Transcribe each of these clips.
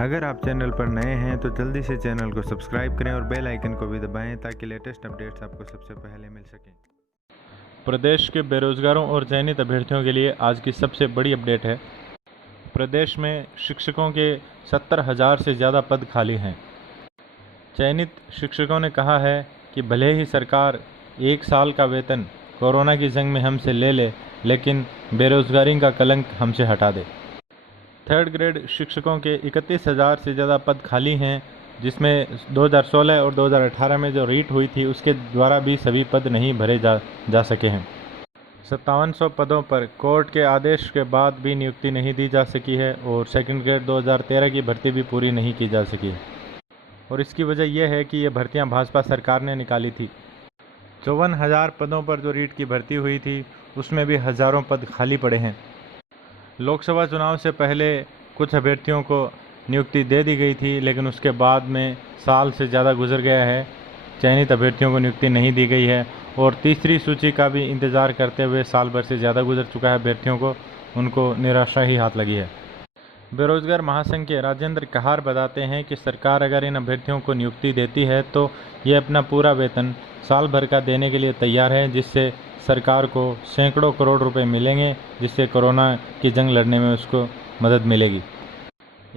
अगर आप चैनल पर नए हैं तो जल्दी से चैनल को सब्सक्राइब करें और बेल आइकन को भी दबाएं ताकि लेटेस्ट अपडेट्स आपको सबसे पहले मिल सकें। प्रदेश के बेरोजगारों और चयनित अभ्यर्थियों के लिए आज की सबसे बड़ी अपडेट है। प्रदेश में शिक्षकों के 70,000 से ज़्यादा पद खाली हैं। चयनित शिक्षकों ने कहा है कि भले ही सरकार 1 साल का वेतन कोरोना की जंग में हमसे ले ले, लेकिन बेरोजगारी का कलंक हमसे हटा दे। थर्ड ग्रेड शिक्षकों के 31,000 से ज़्यादा पद खाली हैं, जिसमें 2016 और 2018 में जो रीट हुई थी उसके द्वारा भी सभी पद नहीं भरे जा सके हैं। 5700 पदों पर कोर्ट के आदेश के बाद भी नियुक्ति नहीं दी जा सकी है और सेकंड ग्रेड 2013 की भर्ती भी पूरी नहीं की जा सकी है। और इसकी वजह यह है कि ये भर्तियां भाजपा सरकार ने निकाली थी। 54,000 पदों पर जो रीट की भर्ती हुई थी उसमें भी हज़ारों पद खाली पड़े हैं। लोकसभा चुनाव से पहले कुछ अभ्यर्थियों को नियुक्ति दे दी गई थी, लेकिन उसके बाद में साल से ज़्यादा गुजर गया है, चयनित अभ्यर्थियों को नियुक्ति नहीं दी गई है और तीसरी सूची का भी इंतज़ार करते हुए साल भर से ज़्यादा गुजर चुका है अभ्यर्थियों को, उनको निराशा ही हाथ लगी है। बेरोजगार महासंघ के राजेंद्र कहार बताते हैं कि सरकार अगर इन अभ्यर्थियों को नियुक्ति देती है तो ये अपना पूरा वेतन साल भर का देने के लिए तैयार है, जिससे सरकार को सैकड़ों करोड़ रुपए मिलेंगे, जिससे कोरोना की जंग लड़ने में उसको मदद मिलेगी।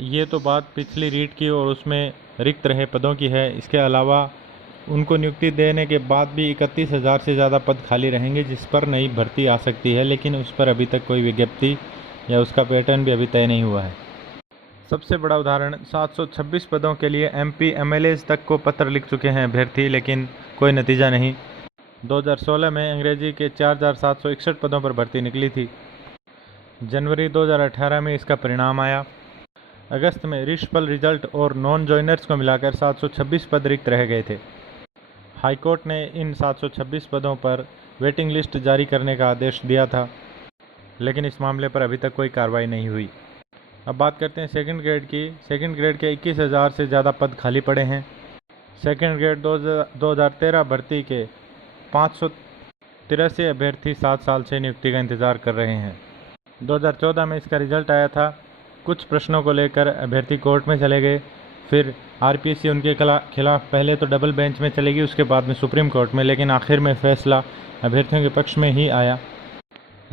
ये तो बात पिछली रीट की और उसमें रिक्त रहे पदों की है। इसके अलावा उनको नियुक्ति देने के बाद भी 31,000 से ज़्यादा पद खाली रहेंगे, जिस पर नई भर्ती आ सकती है, लेकिन उस पर अभी तक कोई विज्ञप्ति या उसका पैटर्न भी अभी तय नहीं हुआ है। सबसे बड़ा उदाहरण 726 पदों के लिए MP MLAs तक को पत्र लिख चुके हैं अभ्यर्थी, लेकिन कोई नतीजा नहीं। 2016 में अंग्रेजी के 4,761 पदों पर भर्ती निकली थी। जनवरी 2018 में इसका परिणाम आया। अगस्त में रिशफल रिजल्ट और नॉन जॉइनर्स को मिलाकर 726 पद रिक्त रह गए थे। हाईकोर्ट ने इन 726 पदों पर वेटिंग लिस्ट जारी करने का आदेश दिया था, लेकिन इस मामले पर अभी तक कोई कार्रवाई नहीं हुई। अब बात करते हैं सेकंड ग्रेड की। सेकंड ग्रेड के 21,000 से ज़्यादा पद खाली पड़े हैं। सेकंड ग्रेड 2013 भर्ती के 583 अभ्यर्थी 7 साल से नियुक्ति का इंतज़ार कर रहे हैं। 2014 में इसका रिजल्ट आया था। कुछ प्रश्नों को लेकर अभ्यर्थी कोर्ट में चले गए, फिर RPSC उनके खिलाफ पहले तो डबल बेंच में चलेगी, उसके बाद में सुप्रीम कोर्ट में, लेकिन आखिर में फैसला अभ्यर्थियों के पक्ष में ही आया।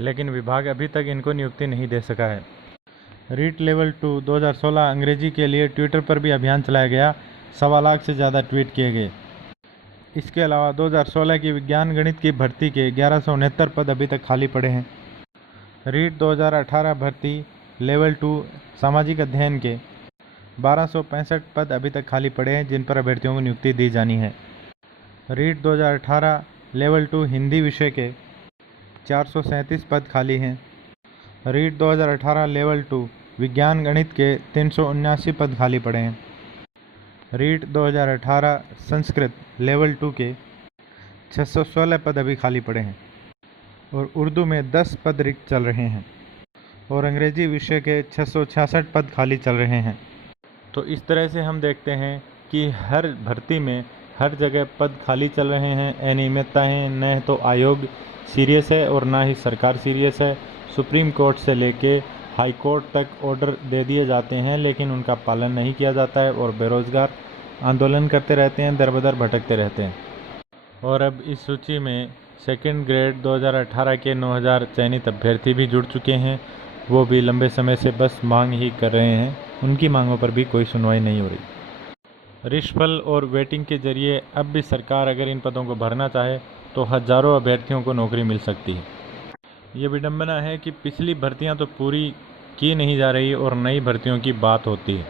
लेकिन विभाग अभी तक इनको नियुक्ति नहीं दे सका है। रीट लेवल 2 2016 अंग्रेजी के लिए ट्विटर पर भी अभियान चलाया गया। 1.25 लाख से ज़्यादा ट्वीट किए गए। इसके अलावा 2016 की विज्ञान गणित की भर्ती के 1169 पद अभी तक खाली पड़े हैं। रीट 2018 भर्ती लेवल 2 सामाजिक अध्ययन के 1265 पद अभी तक खाली पड़े हैं, जिन पर अभ्यर्थियों को नियुक्ति दी जानी है। रीट 2018 लेवल 2 हिंदी विषय के 437 पद खाली हैं। रीट 2018 लेवल 2 विज्ञान गणित के 379 पद खाली पड़े हैं। रीट 2018 संस्कृत लेवल 2 के 616 पद अभी खाली पड़े हैं और उर्दू में 10 पद रिक्त चल रहे हैं और अंग्रेजी विषय के 666 पद खाली चल रहे हैं। तो इस तरह से हम देखते हैं कि हर भर्ती में हर जगह पद खाली चल रहे हैं। अनियमितताएं न तो आयोग सीरियस है और ना ही सरकार सीरियस है। सुप्रीम कोर्ट से लेके हाई कोर्ट तक ऑर्डर दे दिए जाते हैं, लेकिन उनका पालन नहीं किया जाता है और बेरोजगार आंदोलन करते रहते हैं, दर बदर भटकते रहते हैं। और अब इस सूची में सेकंड ग्रेड 2018 के 9,000 चयनित अभ्यर्थी भी जुड़ चुके हैं। वो भी लंबे समय से बस मांग ही कर रहे हैं, उनकी मांगों पर भी कोई सुनवाई नहीं हो रही। रिशफल और वेटिंग के जरिए अब भी सरकार अगर इन पदों को भरना चाहे तो हज़ारों अभ्यर्थियों को नौकरी मिल सकती है। ये विडंबना है कि पिछली भर्तियां तो पूरी की नहीं जा रही और नई भर्तियों की बात होती है।